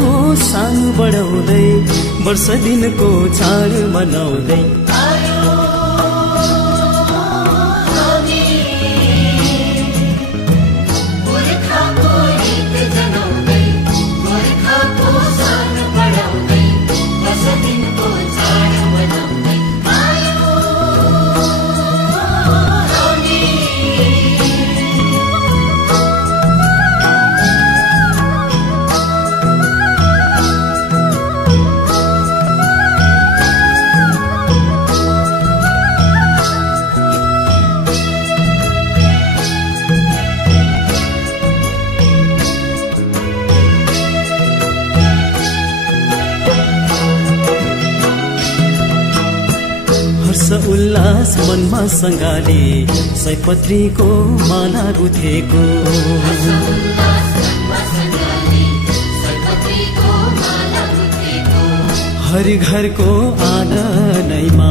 गोर्खाको सानो बढाउँदै वर्ष दिनको चाड मनाउँदै उल्लास मनमा सँगाले सयपत्रीको माला गुथेको हरि घरको आँगनैमा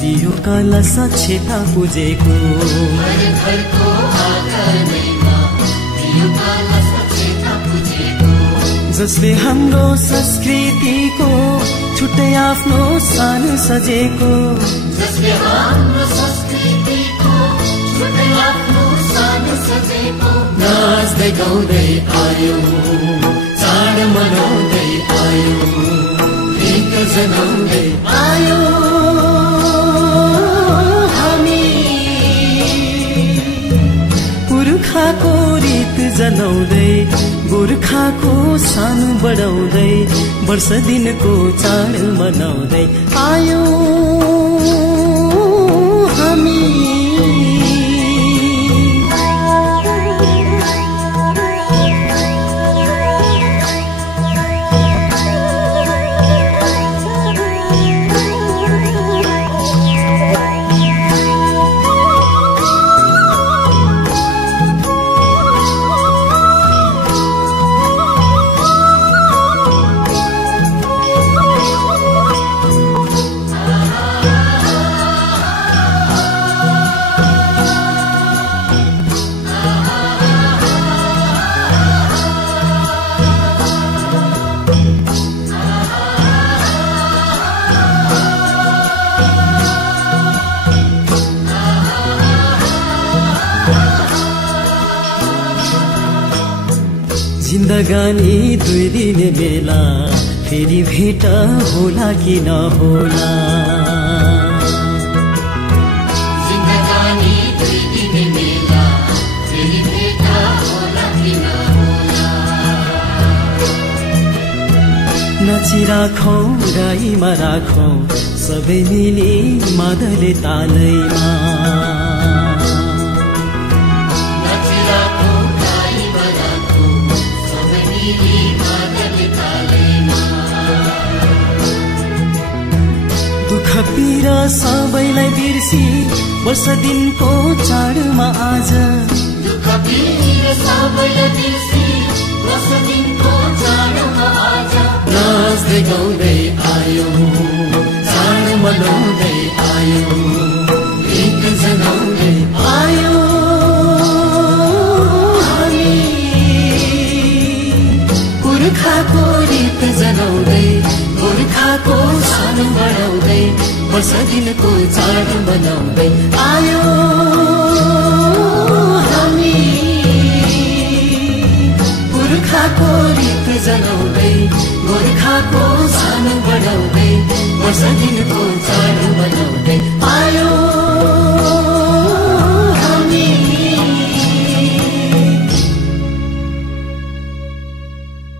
दियो कलश छेटा पूजेको जसले हाम्रो संस्कृतिको छुट्टै आफ्नो सान सजेको नाच्दै गाउँदै आयो चाड मनाउँदै आयो गीत जनाउँदै आयो हामी पुर्खाको रीत जनाउँदै गोर्खाको सानो बढाउँदै वर्ष दिनको चाड मनाउँदै आयो हामी। जिन्दगानी दुई दिने बेला फेरि भेट होला कि नहोला जिन्दगानी दुई दिने बेला फेरि भेट होला कि नहोला नाचिराखौँ गाईमा राखौँ सबै मिली मादले तालैमा दुःख पीर सबैलाई बिर्सी वर्ष दिनको चाडमा आज दुःख पीर सबैलाई बिर्सी वर्ष दिनको चाडमा आज नाच्दै गाउँदै आयो चाड मनाउँदै आयो गीत जनाउँदै आयो हामी पुर्खाको रीत जनाउँदै गोर्खाको सानो बढाउँदै वर्ष दिनको चाड मनाउँदै आयो हामी पुर्खाको रीत जनाउँदै गोर्खाको सानो बढाउँदै वर्ष